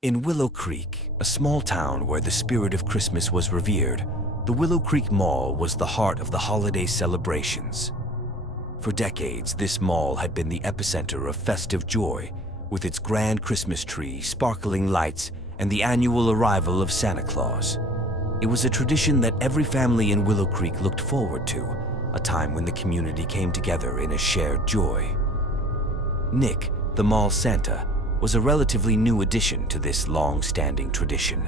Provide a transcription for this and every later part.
In Willow Creek, a small town where the spirit of Christmas was revered, the Willow Creek Mall was the heart of the holiday celebrations. For decades, this mall had been the epicenter of festive joy, with its grand Christmas tree, sparkling lights, and the annual arrival of Santa Claus. It was a tradition that every family in Willow Creek looked forward to, a time when the community came together in a shared joy. Nick, the mall Santa, was a relatively new addition to this long-standing tradition.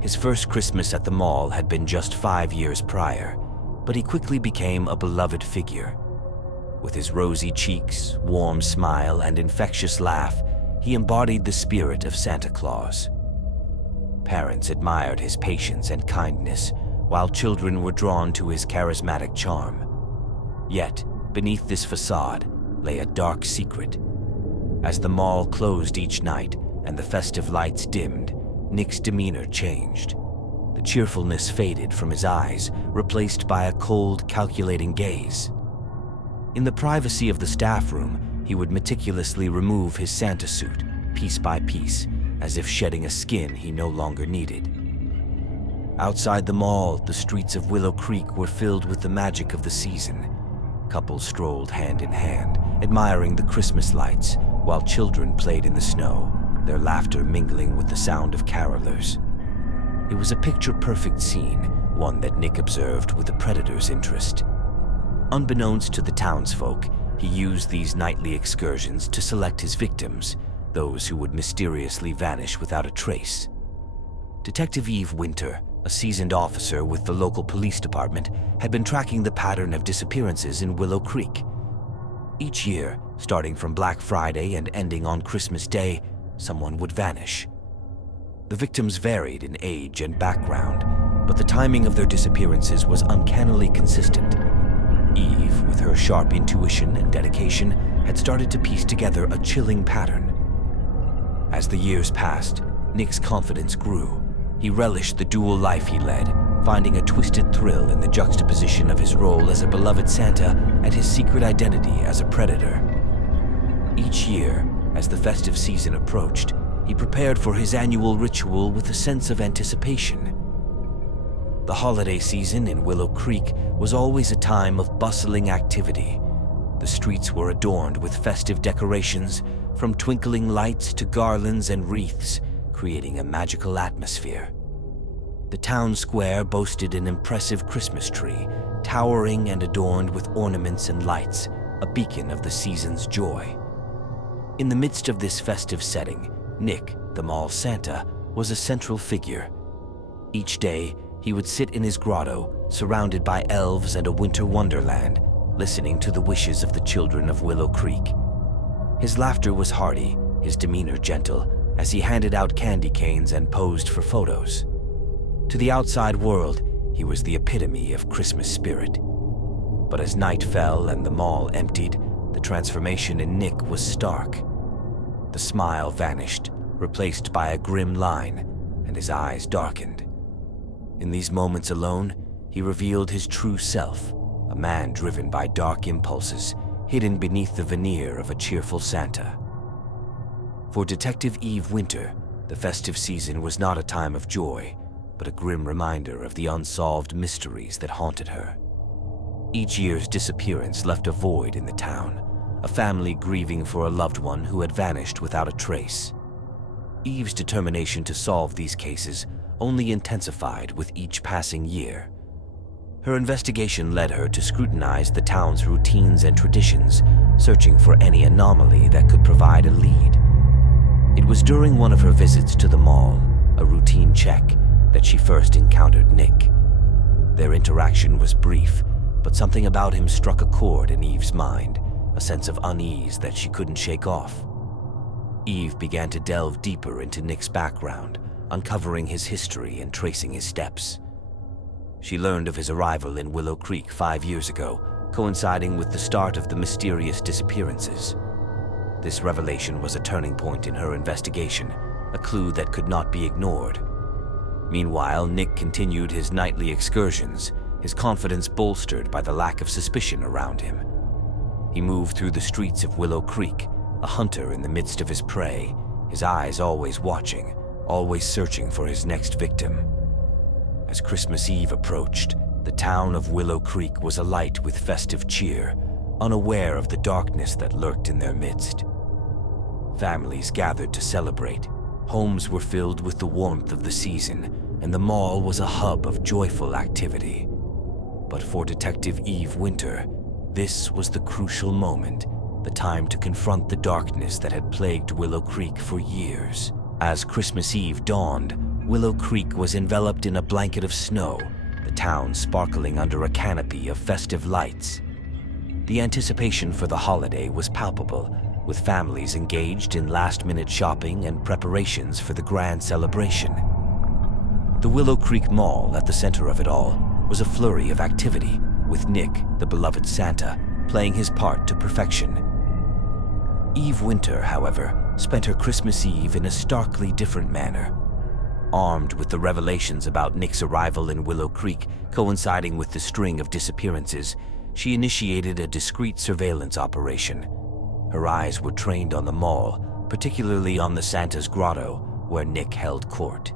His first Christmas at the mall had been just 5 years prior, but he quickly became a beloved figure. With his rosy cheeks, warm smile, and infectious laugh, he embodied the spirit of Santa Claus. Parents admired his patience and kindness, while children were drawn to his charismatic charm. Yet, beneath this facade lay a dark secret. As the mall closed each night and the festive lights dimmed, Nick's demeanor changed. The cheerfulness faded from his eyes, replaced by a cold, calculating gaze. In the privacy of the staff room, he would meticulously remove his Santa suit, piece by piece, as if shedding a skin he no longer needed. Outside the mall, the streets of Willow Creek were filled with the magic of the season. Couples strolled hand in hand, admiring the Christmas lights, while children played in the snow, their laughter mingling with the sound of carolers. It was a picture-perfect scene, one that Nick observed with a predator's interest. Unbeknownst to the townsfolk, he used these nightly excursions to select his victims, those who would mysteriously vanish without a trace. Detective Eve Winter, a seasoned officer with the local police department, had been tracking the pattern of disappearances in Willow Creek. Each year, starting from Black Friday and ending on Christmas Day, someone would vanish. The victims varied in age and background, but the timing of their disappearances was uncannily consistent. Eve, with her sharp intuition and dedication, had started to piece together a chilling pattern. As the years passed, Nick's confidence grew. He relished the dual life he led, finding a twisted thrill in the juxtaposition of his role as a beloved Santa and his secret identity as a predator. Each year, as the festive season approached, he prepared for his annual ritual with a sense of anticipation. The holiday season in Willow Creek was always a time of bustling activity. The streets were adorned with festive decorations, from twinkling lights to garlands and wreaths, creating a magical atmosphere. The town square boasted an impressive Christmas tree, towering and adorned with ornaments and lights, a beacon of the season's joy. In the midst of this festive setting, Nick, the mall Santa, was a central figure. Each day, he would sit in his grotto, surrounded by elves and a winter wonderland, listening to the wishes of the children of Willow Creek. His laughter was hearty, his demeanor gentle, as he handed out candy canes and posed for photos. To the outside world, he was the epitome of Christmas spirit. But as night fell and the mall emptied, the transformation in Nick was stark. The smile vanished, replaced by a grim line, and his eyes darkened. In these moments alone, he revealed his true self, a man driven by dark impulses, hidden beneath the veneer of a cheerful Santa. For Detective Eve Winter, the festive season was not a time of joy, but a grim reminder of the unsolved mysteries that haunted her. Each year's disappearance left a void in the town, a family grieving for a loved one who had vanished without a trace. Eve's determination to solve these cases only intensified with each passing year. Her investigation led her to scrutinize the town's routines and traditions, searching for any anomaly that could provide a lead. It was during one of her visits to the mall, a routine check, that she first encountered Nick. Their interaction was brief, but something about him struck a chord in Eve's mind, a sense of unease that she couldn't shake off. Eve began to delve deeper into Nick's background, uncovering his history and tracing his steps. She learned of his arrival in Willow Creek 5 years ago, coinciding with the start of the mysterious disappearances. This revelation was a turning point in her investigation, a clue that could not be ignored. Meanwhile, Nick continued his nightly excursions, his confidence bolstered by the lack of suspicion around him. He moved through the streets of Willow Creek, a hunter in the midst of his prey, his eyes always watching, always searching for his next victim. As Christmas Eve approached, the town of Willow Creek was alight with festive cheer, unaware of the darkness that lurked in their midst. Families gathered to celebrate, homes were filled with the warmth of the season, and the mall was a hub of joyful activity. But for Detective Eve Winter, this was the crucial moment, the time to confront the darkness that had plagued Willow Creek for years. As Christmas Eve dawned, Willow Creek was enveloped in a blanket of snow, the town sparkling under a canopy of festive lights. The anticipation for the holiday was palpable, with families engaged in last-minute shopping and preparations for the grand celebration. The Willow Creek Mall, at the center of it all, was a flurry of activity, with Nick, the beloved Santa, playing his part to perfection. Eve Winter, however, spent her Christmas Eve in a starkly different manner. Armed with the revelations about Nick's arrival in Willow Creek coinciding with the string of disappearances, she initiated a discreet surveillance operation. Her eyes were trained on the mall, particularly on the Santa's Grotto, where Nick held court.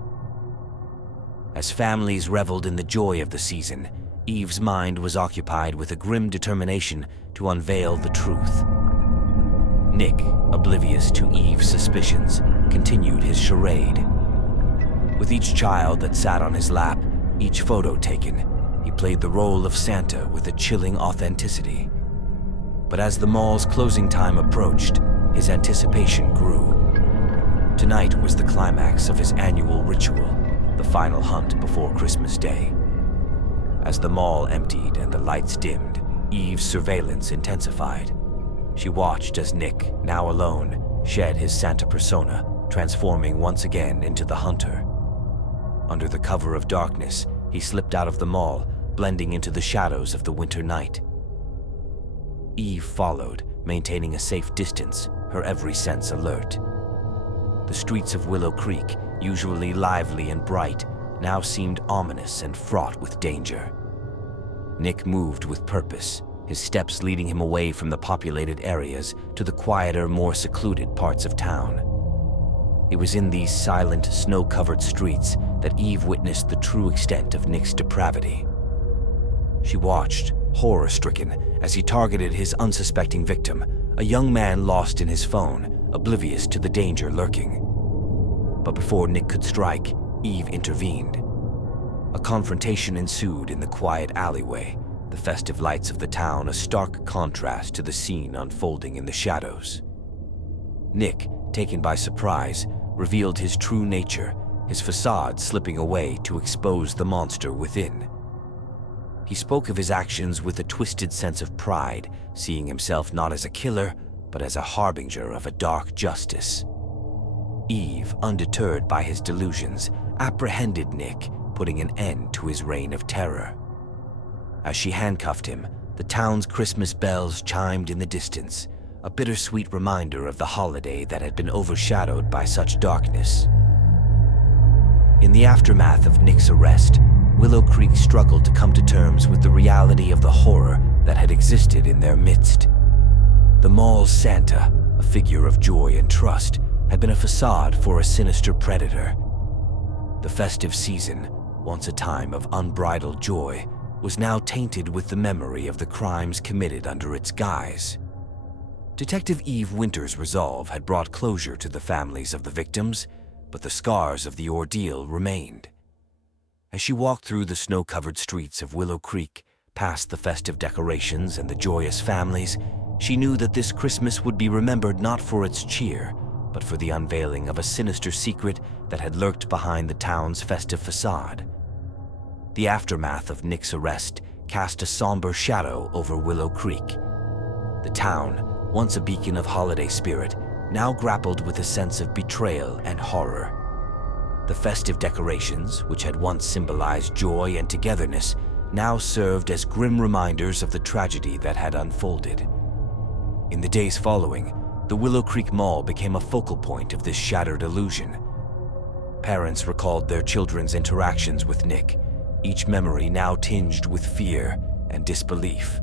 As families reveled in the joy of the season, Eve's mind was occupied with a grim determination to unveil the truth. Nick, oblivious to Eve's suspicions, continued his charade. With each child that sat on his lap, each photo taken, he played the role of Santa with a chilling authenticity. But as the mall's closing time approached, his anticipation grew. Tonight was the climax of his annual ritual, the final hunt before Christmas Day. As the mall emptied and the lights dimmed, Eve's surveillance intensified. She watched as Nick, now alone, shed his Santa persona, transforming once again into the hunter. Under the cover of darkness, he slipped out of the mall, blending into the shadows of the winter night. Eve followed, maintaining a safe distance, her every sense alert. The streets of Willow Creek, usually lively and bright, now seemed ominous and fraught with danger. Nick moved with purpose, his steps leading him away from the populated areas to the quieter, more secluded parts of town. It was in these silent, snow-covered streets that Eve witnessed the true extent of Nick's depravity. She watched, horror-stricken, as he targeted his unsuspecting victim, a young man lost in his phone, oblivious to the danger lurking. But before Nick could strike, Eve intervened. A confrontation ensued in the quiet alleyway, the festive lights of the town a stark contrast to the scene unfolding in the shadows. Nick, taken by surprise, revealed his true nature, his facade slipping away to expose the monster within. He spoke of his actions with a twisted sense of pride, seeing himself not as a killer, but as a harbinger of a dark justice. Eve, undeterred by his delusions, apprehended Nick, putting an end to his reign of terror. As she handcuffed him, the town's Christmas bells chimed in the distance, a bittersweet reminder of the holiday that had been overshadowed by such darkness. In the aftermath of Nick's arrest, Willow Creek struggled to come to terms with the reality of the horror that had existed in their midst. The mall's Santa, a figure of joy and trust, had been a facade for a sinister predator. The festive season, once a time of unbridled joy, was now tainted with the memory of the crimes committed under its guise. Detective Eve Winter's resolve had brought closure to the families of the victims, but the scars of the ordeal remained. As she walked through the snow-covered streets of Willow Creek, past the festive decorations and the joyous families, she knew that this Christmas would be remembered not for its cheer, but for the unveiling of a sinister secret that had lurked behind the town's festive facade. The aftermath of Nick's arrest cast a somber shadow over Willow Creek. The town, once a beacon of holiday spirit, now grappled with a sense of betrayal and horror. The festive decorations, which had once symbolized joy and togetherness, now served as grim reminders of the tragedy that had unfolded. In the days following, the Willow Creek Mall became a focal point of this shattered illusion. Parents recalled their children's interactions with Nick, each memory now tinged with fear and disbelief.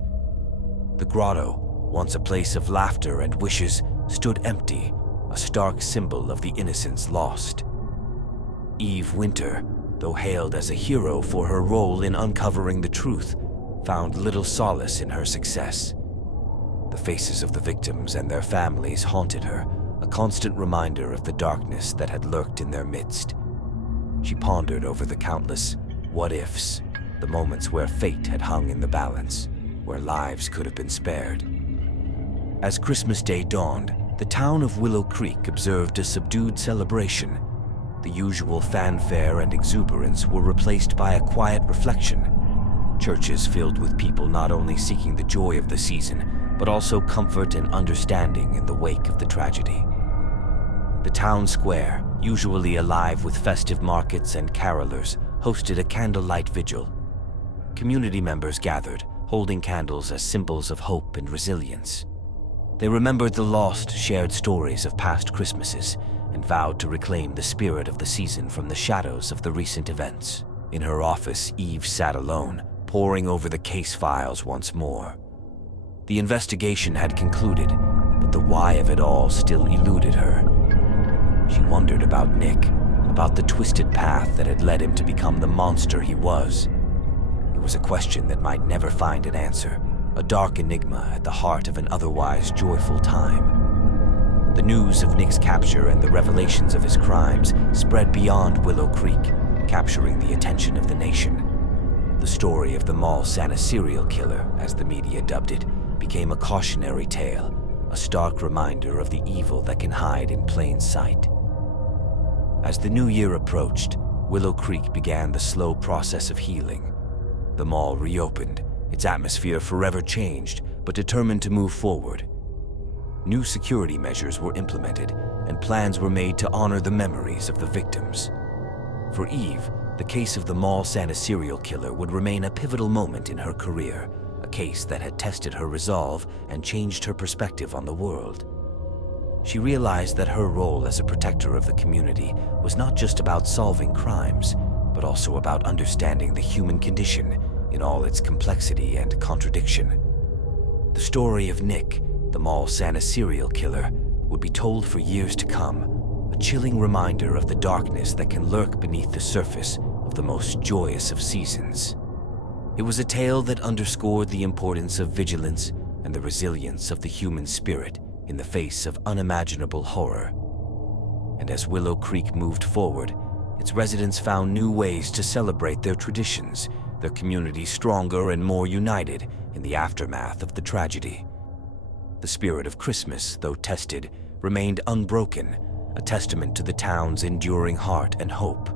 The grotto, once a place of laughter and wishes, stood empty, a stark symbol of the innocence lost. Eve Winter, though hailed as a hero for her role in uncovering the truth, found little solace in her success. The faces of the victims and their families haunted her, a constant reminder of the darkness that had lurked in their midst. She pondered over the countless what-ifs, the moments where fate had hung in the balance, where lives could have been spared. As Christmas Day dawned, the town of Willow Creek observed a subdued celebration. The usual fanfare and exuberance were replaced by a quiet reflection. Churches filled with people not only seeking the joy of the season, but also comfort and understanding in the wake of the tragedy. The town square, usually alive with festive markets and carolers, hosted a candlelight vigil. Community members gathered, holding candles as symbols of hope and resilience. They remembered the lost, shared stories of past Christmases and vowed to reclaim the spirit of the season from the shadows of the recent events. In her office, Eve sat alone, poring over the case files once more. The investigation had concluded, but the why of it all still eluded her. She wondered about Nick, about the twisted path that had led him to become the monster he was. It was a question that might never find an answer, a dark enigma at the heart of an otherwise joyful time. The news of Nick's capture and the revelations of his crimes spread beyond Willow Creek, capturing the attention of the nation. The story of the Mall Santa serial killer, as the media dubbed it, became a cautionary tale, a stark reminder of the evil that can hide in plain sight. As the new year approached, Willow Creek began the slow process of healing. The mall reopened, its atmosphere forever changed, but determined to move forward. New security measures were implemented, and plans were made to honor the memories of the victims. For Eve, the case of the Mall Santa serial killer would remain a pivotal moment in her career, a case that had tested her resolve and changed her perspective on the world. She realized that her role as a protector of the community was not just about solving crimes, but also about understanding the human condition in all its complexity and contradiction. The story of Nick, the Mall Santa serial killer, would be told for years to come, a chilling reminder of the darkness that can lurk beneath the surface of the most joyous of seasons. It was a tale that underscored the importance of vigilance and the resilience of the human spirit in the face of unimaginable horror. And as Willow Creek moved forward, its residents found new ways to celebrate their traditions, their community stronger and more united in the aftermath of the tragedy. The spirit of Christmas, though tested, remained unbroken, a testament to the town's enduring heart and hope.